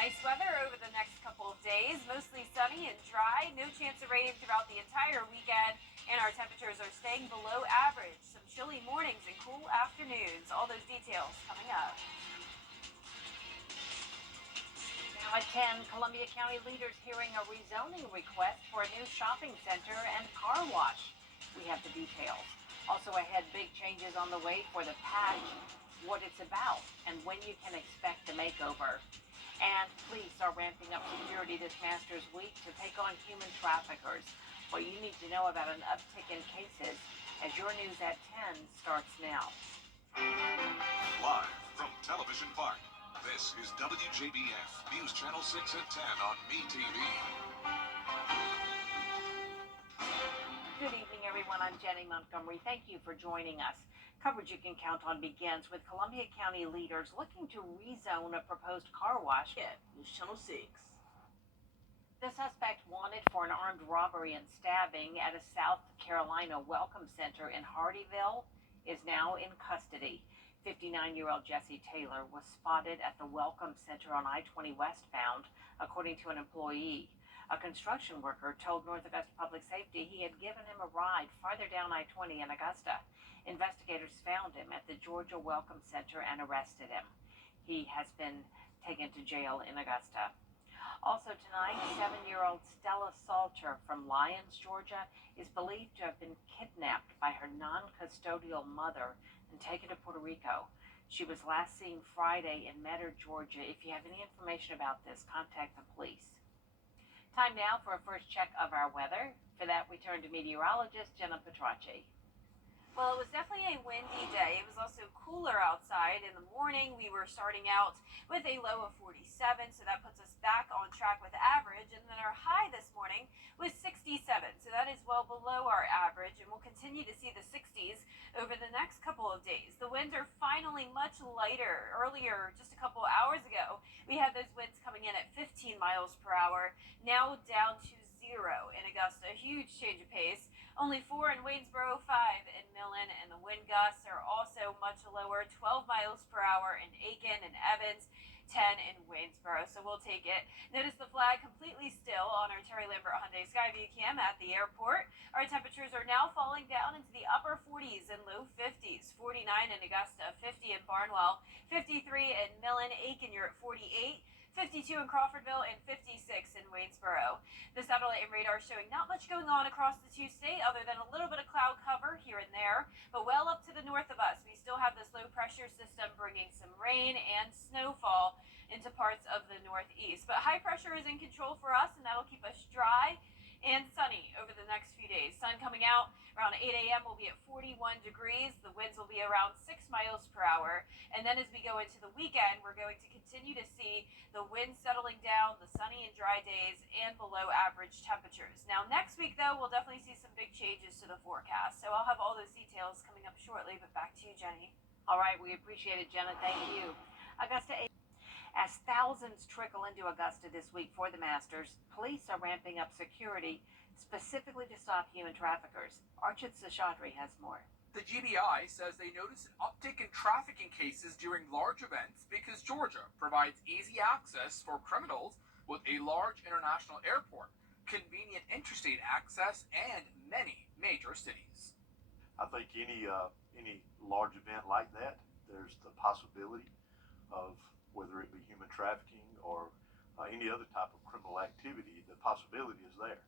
Nice weather over the next couple of days, mostly sunny and dry. No chance of rain throughout the entire weekend, and our temperatures are staying below average. Some chilly mornings and cool afternoons. All those details coming up. Now at 10, Columbia County leaders hearing a rezoning request for a new shopping center and car wash. We have the details. Also ahead, big changes on the way for the patch, what it's about, and when you can expect the makeover. And police are ramping up security this Masters Week to take on human traffickers. What you need to know about an uptick in cases as your news at 10 starts now. Live from Television Park, this is WJBF News Channel 6 at 10 on MeTV. Good evening, everyone. I'm Jenny Montgomery. Thank you for joining us. Coverage you can count on begins with Columbia County leaders looking to rezone a proposed car wash. News Channel 6. The suspect wanted for an armed robbery and stabbing at a South Carolina welcome center in Hardeeville is now in custody. 59-year-old Jesse Taylor was spotted at the welcome center on I-20 westbound, according to an employee. A construction worker told North Augusta Public Safety he had given him a ride farther down I-20 in Augusta. Investigators found him at the Georgia Welcome Center and arrested him. He has been taken to jail in Augusta. Also tonight, 7-year-old Stella Salter from Lyons, Georgia, is believed to have been kidnapped by her non-custodial mother and taken to Puerto Rico. She was last seen Friday in Metter, Georgia. If you have any information about this, contact the police. Time now for a first check of our weather. For that, we turn to meteorologist Jenna Petracci. Well, it was definitely a windy day. It was also cooler outside. In the morning, we were starting out with a low of 47, so that puts us back on track with average. And then our high this morning was 67, so that is well below our average. And we'll continue to see the 60s over the next couple of days. The winds are finally much lighter. Earlier, just a couple hours ago, we had those winds coming in at 15 miles per hour, now down to 0 in Augusta. A huge change of pace. Only 4 in Waynesboro, 5 in Millen, and the wind gusts are also much lower, 12 miles per hour in Aiken and Evans, 10 in Waynesboro, so we'll take it. Notice the flag completely still on our Terry Lambert Hyundai Skyview cam at the airport. Our temperatures are now falling down into the upper 40s and low 50s, 49 in Augusta, 50 in Barnwell, 53 in Millen, Aiken, you're at 48. 52 in Crawfordville and 56 in Waynesboro. The satellite and radar showing not much going on across the two-state other than a little bit of cloud cover here and there, but well up to the north of us, we still have this low pressure system bringing some rain and snowfall into parts of the northeast. But high pressure is in control for us, and that'll keep us dry and sunny over the next few days. Sun coming out around 8 a.m. will be at 41 degrees. The winds will be around 6 miles per hour. And then as we go into the weekend, we're going to continue to see the wind settling down, the sunny and dry days, and below average temperatures. Now, next week, though, we'll definitely see some big changes to the forecast. So I'll have all those details coming up shortly, but back to you, Jenny. All right, we appreciate it, Jenna. Thank you. Augusta, as thousands trickle into Augusta this week for the Masters, police are ramping up security specifically to stop human traffickers. Archit Seshadri has more. The GBI says they notice an uptick in trafficking cases during large events because Georgia provides easy access for criminals with a large international airport, convenient interstate access, and many major cities. I think any large event like that, there's the possibility of, whether it be human trafficking or any other type of criminal activity, the possibility is there.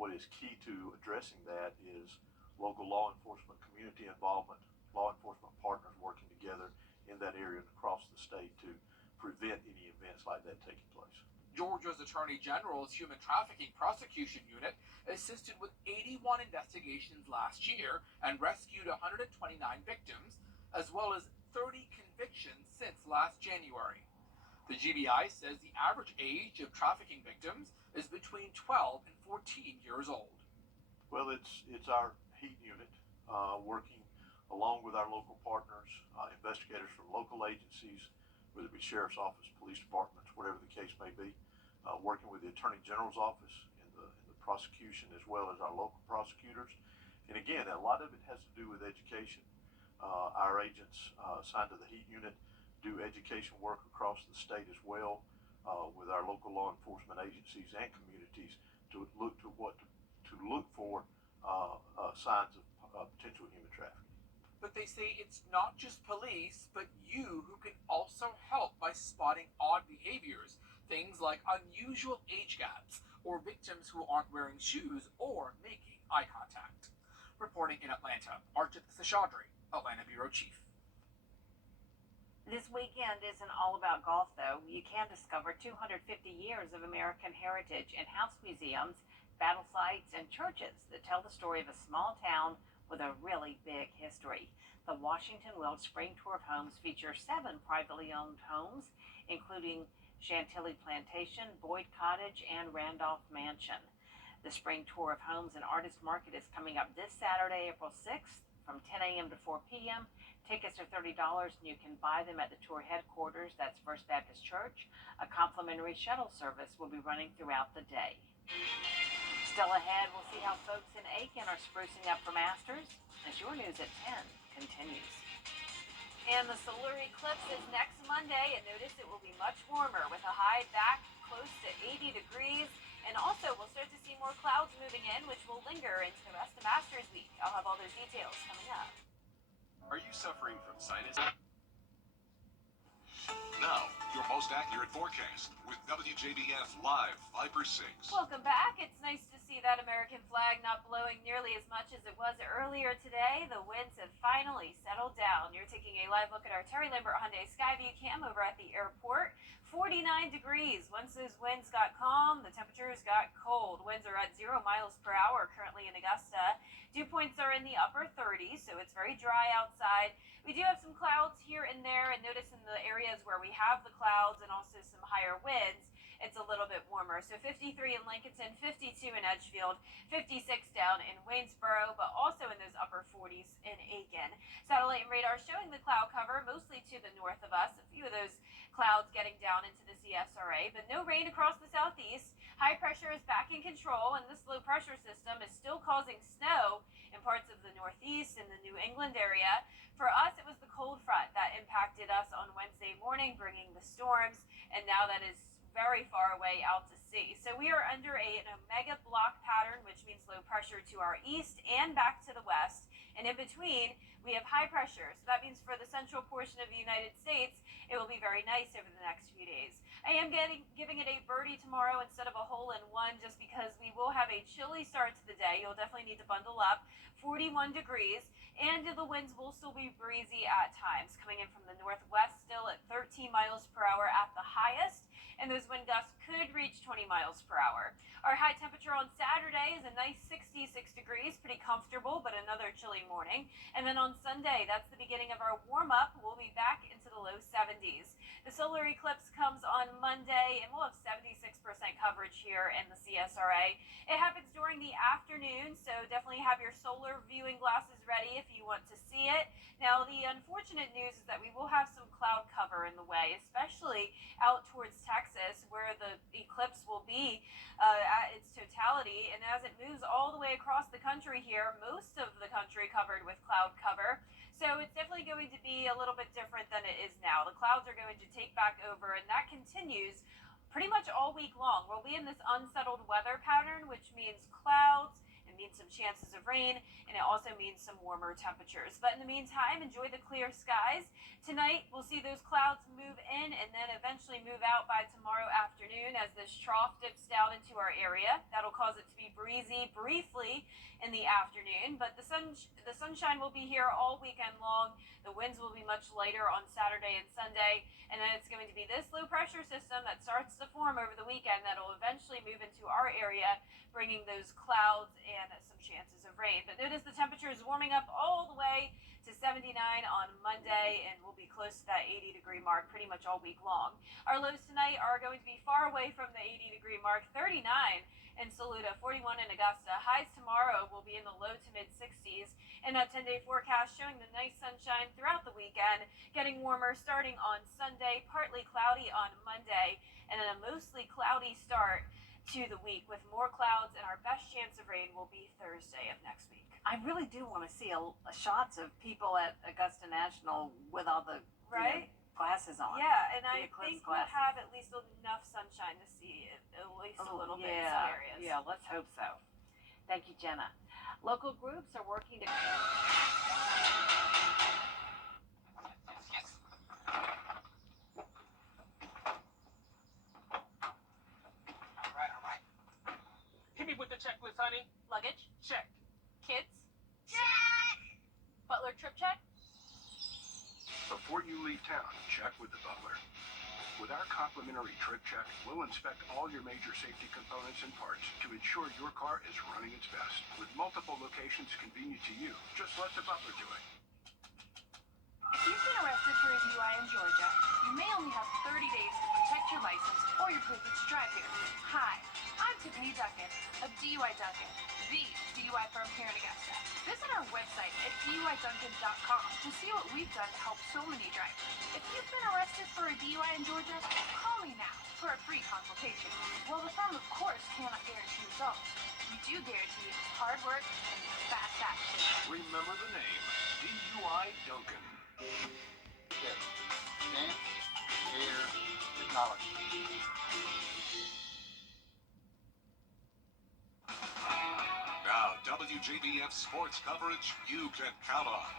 What is key to addressing that is local law enforcement, community involvement, law enforcement partners working together in that area and across the state to prevent any events like that taking place. Georgia's Attorney General's Human Trafficking Prosecution Unit assisted with 81 investigations last year and rescued 129 victims, as well as 30 convictions since last January. The GBI says the average age of trafficking victims is between 12 and 14 years old. Well, it's our HEAT unit working along with our local partners, investigators from local agencies, whether it be sheriff's office, police departments, whatever the case may be, working with the Attorney General's office in the prosecution as well as our local prosecutors. And again, a lot of it has to do with education. Our agents assigned to the HEAT unit do education work across the state as well, with our local law enforcement agencies and communities to look for signs of potential human trafficking. But they say it's not just police, but you who can also help by spotting odd behaviors, things like unusual age gaps or victims who aren't wearing shoes or making eye contact. Reporting in Atlanta, Archit Seshadri, Atlanta Bureau Chief. This weekend isn't all about golf, though. You can discover 250 years of American heritage in house museums, battle sites, and churches that tell the story of a small town with a really big history. The Washington Wells Spring Tour of Homes features 7 privately owned homes, including Chantilly Plantation, Boyd Cottage, and Randolph Mansion. The Spring Tour of Homes and Artist Market is coming up this Saturday, April 6th, from 10 a.m. to 4 p.m. Tickets are $30, and you can buy them at the tour headquarters. That's First Baptist Church. A complimentary shuttle service will be running throughout the day. Still ahead, we'll see how folks in Aiken are sprucing up for Masters as your news at 10 continues. And the solar eclipse is next Monday, and notice it will be much warmer with a high back close to 80 degrees. And also, we'll start to see more clouds moving in, which will linger into the rest of Masters Week. I'll have all those details coming up. Are you suffering from sinus? Now, your most accurate forecast with WJBF Live Viper 6. Welcome back. It's nice to see that American flag not blowing nearly as much as it was earlier today. The winds have finally settled down. You're taking a live look at our Terry Lambert Hyundai Skyview cam over at the airport. 49 degrees. Once those winds got calm, the temperatures got cold. Winds are at 0 miles per hour currently in Augusta. Dew points are in the upper 30s, so it's very dry outside. We do have some clouds here and there, and notice in the areas where we have the clouds and also some higher winds, it's a little bit warmer. So 53 in Lincolnton, 52 in Edgefield, 56 down in Waynesboro, but also in those upper 40s in Aiken. Satellite and radar showing the cloud cover mostly to the north of us. A few of those clouds getting down into the CSRA, but no rain across the southeast. High pressure is back in control, and this low pressure system is still causing snow in parts of the northeast and the New England area. For us, it was the cold front that impacted us on Wednesday morning, bringing the storms, and now that is very far away out to sea. So we are under an omega block pattern, which means low pressure to our east and back to the west. And in between, we have high pressure. So that means for the central portion of the United States, it will be very nice over the next few days. I am giving it a birdie tomorrow instead of a hole-in-one just because we will have a chilly start to the day. You'll definitely need to bundle up. 41 degrees, and the winds will still be breezy at times, coming in from the northwest still at 13 miles per hour at the highest, and those wind gusts could reach 20 miles per hour. Our high temperature on Saturday is a nice 66 degrees, pretty comfortable, but another chilly morning. And then on Sunday, that's the beginning of our warm-up. We'll be back into the low 70s. The solar eclipse comes on Monday, and we'll have 76% coverage here in the CSRA. It happens during the afternoon, so definitely have your solar viewing glasses ready if you want to see it. Now, the unfortunate news is that we will have some cloud cover in the way, especially out towards Texas, where the eclipse will be at its totality. And as it moves all the way across the country here, most of the country covered with cloud cover. So it's definitely going to be a little bit different than it is now. The clouds are going to take back over, and that continues pretty much all week long. We'll be in this unsettled weather pattern, which means clouds. It means some chances of rain, and it also means some warmer temperatures. But in the meantime, enjoy the clear skies. Tonight, we'll see those clouds move in and then eventually move out by tomorrow afternoon as this trough dips down into our area. That'll cause it to be breezy briefly in the afternoon, but the sunshine will be here all weekend long. The winds will be much lighter on Saturday and Sunday, and then it's going to be this low pressure system that starts to form over the weekend that will eventually move into our area, bringing those clouds and some chances of rain. But notice the temperature is warming up all the way to 79 on Monday, and we'll be close to that 80-degree mark pretty much all week long. Our lows tonight are going to be far away from the 80-degree mark, 39 in Saluda, 41 in Augusta. Highs tomorrow will be in the low to mid-60s, and that 10-day forecast showing the nice sunshine throughout the weekend, getting warmer starting on Sunday, partly cloudy on Monday, and then a mostly cloudy start to the week with more clouds, and our best chance of rain will be Thursday of next week. I really do want to see shots of people at Augusta National with all the Right? glasses on. Yeah, and I eclipse think we'll glasses. have at least enough sunshine to see it, at least a little bit in some areas. Yeah, let's hope so. Thank you, Jenna. Local groups are working to. All right. Hit me with the checklist, honey. Luggage? Check. Kids? Check! Butler trip check? Before you leave town, check with the butler. With our complimentary trip check, we'll inspect all your major safety components and parts to ensure your car is running its best. With multiple locations convenient to you, just let the butler do it. If you've been arrested for a DUI in Georgia, you may only have 30 days to protect your license or your privilege to drive here. Hi, I'm Tiffany Duncan of DUI Duncan, the DUI firm here in Augusta. Visit our website at DUIDuncan.com to see what we've done to help so many drivers. If you've been arrested for a DUI in Georgia, call me now for a free consultation. While the firm, of course, cannot guarantee results, we do guarantee hard work and fast action. Remember the name, DUI Duncan. Check. Stand, air, acknowledge. Now, WJBF sports coverage you can count on.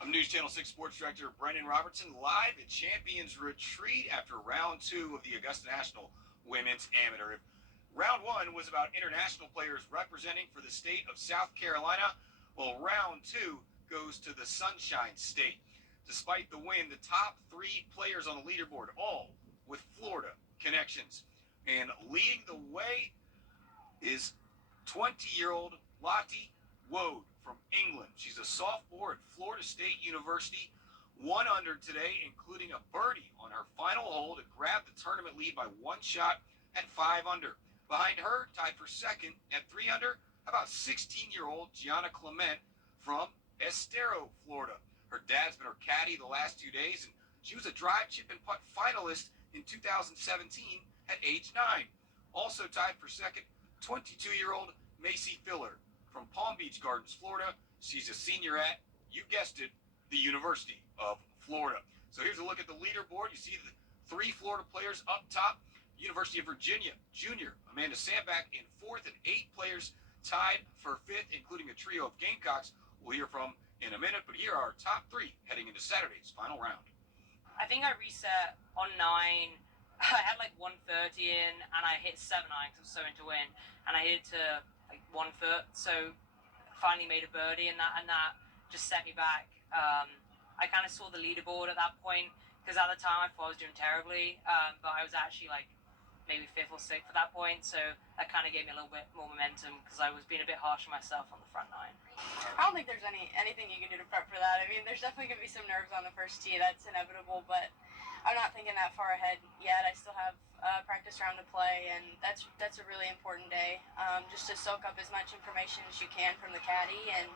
I'm News Channel 6 Sports Director Brendan Robertson, live at Champions Retreat after round 2 of the Augusta National Women's Amateur. Round 1 was about international players representing for the state of South Carolina. Well, round 2 goes to the Sunshine State. Despite the win, the top 3 players on the leaderboard, all with Florida connections. And leading the way is 20-year-old Lottie Wode from England. She's a sophomore at Florida State University. 1 under today, including a birdie on her final hole to grab the tournament lead by 1 shot at 5 under. Behind her, tied for second at 3 under, about 16-year-old Gianna Clement from Estero, Florida. Her dad's been her caddy the last 2 days, and she was a drive, chip, and putt finalist in 2017 at age 9. Also tied for second, 22-year-old Macy Filler from Palm Beach Gardens, Florida. She's a senior at, you guessed it, the University of Florida. So here's a look at the leaderboard. You see the 3 Florida players up top. University of Virginia, junior Amanda Sandback in 4th, and 8 players tied for 5th, including a trio of Gamecocks we'll hear from in a minute. But here are our top 3 heading into Saturday's final round. I think I reset on 9. I had like 130 in, and I hit 7 iron because I was so into win, and I hit it to like 1 foot. So finally made a birdie, and that just set me back. I kind of saw the leaderboard at that point because at the time I thought I was doing terribly, but I was actually like maybe 5th or 6th at that point. So that kind of gave me a little bit more momentum because I was being a bit harsh on myself on the front 9. I don't think there's anything you can do to prep for that. I mean, there's definitely going to be some nerves on the first tee. That's inevitable, but I'm not thinking that far ahead yet. I still have a practice round to play, and that's a really important day, just to soak up as much information as you can from the caddy. And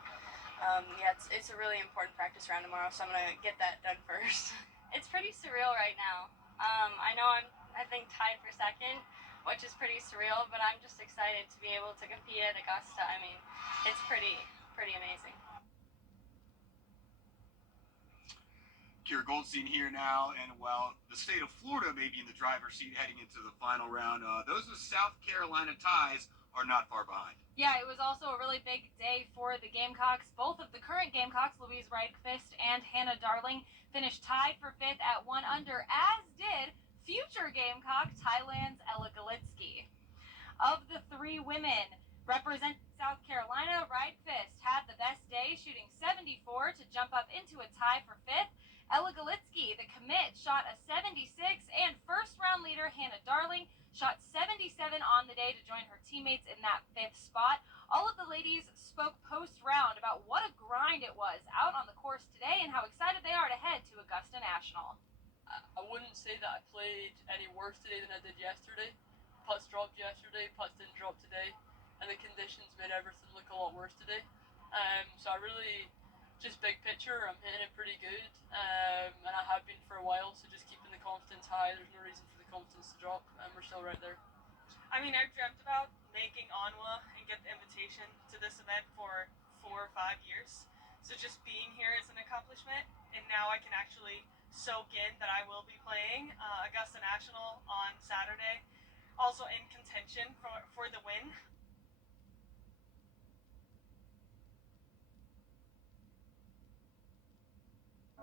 yeah, it's a really important practice round tomorrow, so I'm going to get that done first. It's pretty surreal right now. I know I think tied for second, which is pretty surreal, but I'm just excited to be able to compete at Augusta. I mean, it's pretty amazing. Kira Goldstein here now, and while the state of Florida may be in the driver's seat heading into the final round, those with South Carolina ties are not far behind. Yeah, it was also a really big day for the Gamecocks. Both of the current Gamecocks, Louise Reichfist and Hannah Darling, finished tied for 5th at 1 under, as did future Gamecock Thailand's Ella Galitsky. Of the 3 women representing South Carolina, Reichfist had the best day, shooting 74 to jump up into a tie for 5th. Ella Galitsky, the commit, shot a 76, and first-round leader Hannah Darling shot 77 on the day to join her teammates in that 5th spot. All of the ladies spoke post-round about what a grind it was out on the course today and how excited they are to head to Augusta National. I wouldn't say that I played any worse today than I did yesterday. Putts dropped yesterday, putts didn't drop today, and the conditions made everything look a lot worse today. So I really, just big picture, I'm hitting it pretty good, and I have been for a while, so just keeping the confidence high. There's no reason for the confidence to drop, and we're still right there. I mean, I've dreamt about making Onwa and get the invitation to this event for 4 or 5 years. So just being here is an accomplishment, and now I can actually soak in that I will be playing Augusta National on Saturday, also in contention for the win.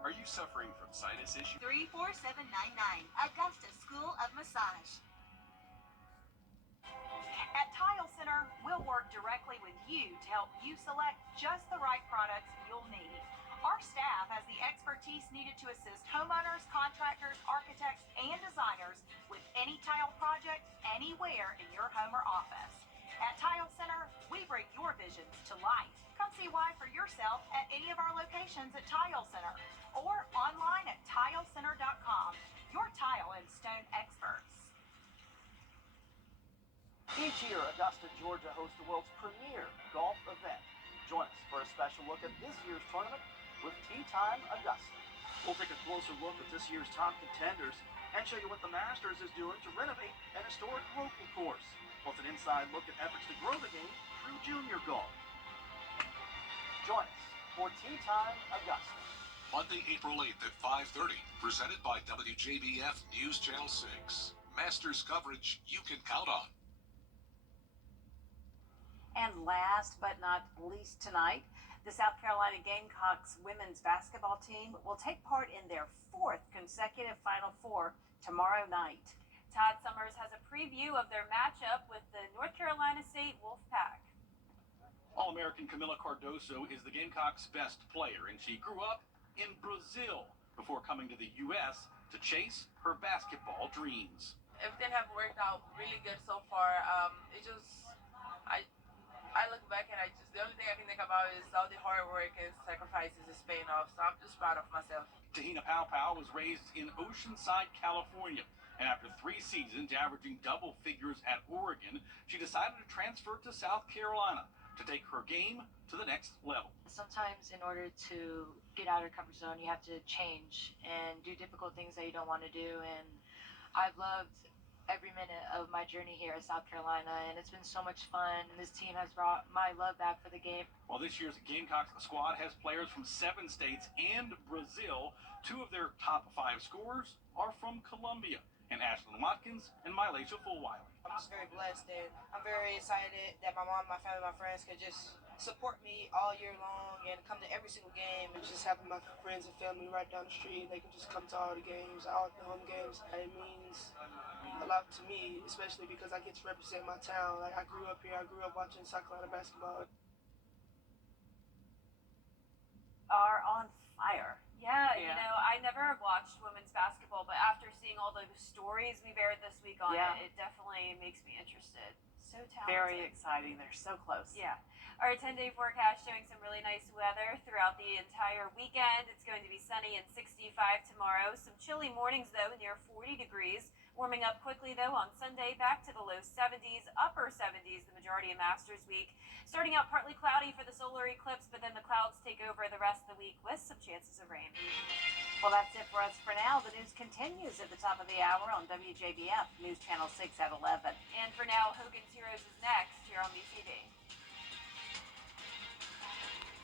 Are you suffering from sinus issues? 34799, Augusta School of Massage. At Tile Center, we'll work directly with you to help you select just the right products you'll need. Our staff has the expertise needed to assist homeowners, contractors, architects, and designers with any tile project anywhere in your home or office. At Tile Center, we bring your visions to life. Come see why for yourself at any of our locations at Tile Center or online at tilecenter.com. Your tile and stone experts. Each year, Augusta, Georgia hosts the world's premier golf event. Join us for a special look at this year's tournament with Tee Time Augusta. We'll take a closer look at this year's top contenders and show you what the Masters is doing to renovate an historic local course. Plus an inside look at efforts to grow the game through junior golf. Join us for Tee Time Augusta. Monday, April 8th at 5:30. Presented by WJBF News Channel 6. Masters coverage you can count on. And last but not least tonight, the South Carolina Gamecocks women's basketball team will take part in their 4th consecutive Final Four tomorrow night. Todd Summers has a preview of their matchup with the North Carolina State Wolfpack. All-American Camila Cardoso is the Gamecocks' best player, and she grew up in Brazil before coming to the U.S. to chase her basketball dreams. Everything have worked out really good so far. I look back and the only thing I can think about is all the hard work and sacrifices is paying off. So I'm just proud of myself. Tahina Pau was raised in Oceanside, California, and after 3 seasons averaging double figures at Oregon, she decided to transfer to South Carolina to take her game to the next level. Sometimes in order to get out of your comfort zone, you have to change and do difficult things that you don't want to do. And I've loved every minute of my journey here at South Carolina, and it's been so much fun. And this team has brought my love back for the game. Well, this year's Gamecocks squad has players from 7 states and Brazil. 2 of their top 5 scorers are from Colombia, and Ashlyn Watkins and Mylasia Fulwiley. I'm just very blessed, and I'm very excited that my mom, my family, my friends could just support me all year long and come to every single game. And just having my friends and family right down the street, they can just come to all the games, all the home games. It means a lot to me, especially because I get to represent my town. Like, I grew up here, I grew up watching South Carolina basketball. Are on fire. Yeah, you know, I never have watched women's basketball, but after seeing all the stories we've aired this week on it definitely makes me interested. So talented. Very exciting. They're so close. Yeah. Our 10-day forecast showing some really nice weather throughout the entire weekend. It's going to be sunny and 65 tomorrow. Some chilly mornings, though, near 40 degrees. Warming up quickly, though, on Sunday, back to the low 70s, upper 70s the majority of Masters Week. Starting out partly cloudy for the solar eclipse, but then the clouds take over the rest of the week with some chances of rain. Well, that's it for us for now. The news continues at the top of the hour on WJBF News Channel 6 at 11. And for now, Hogan's Heroes is next here on BCD.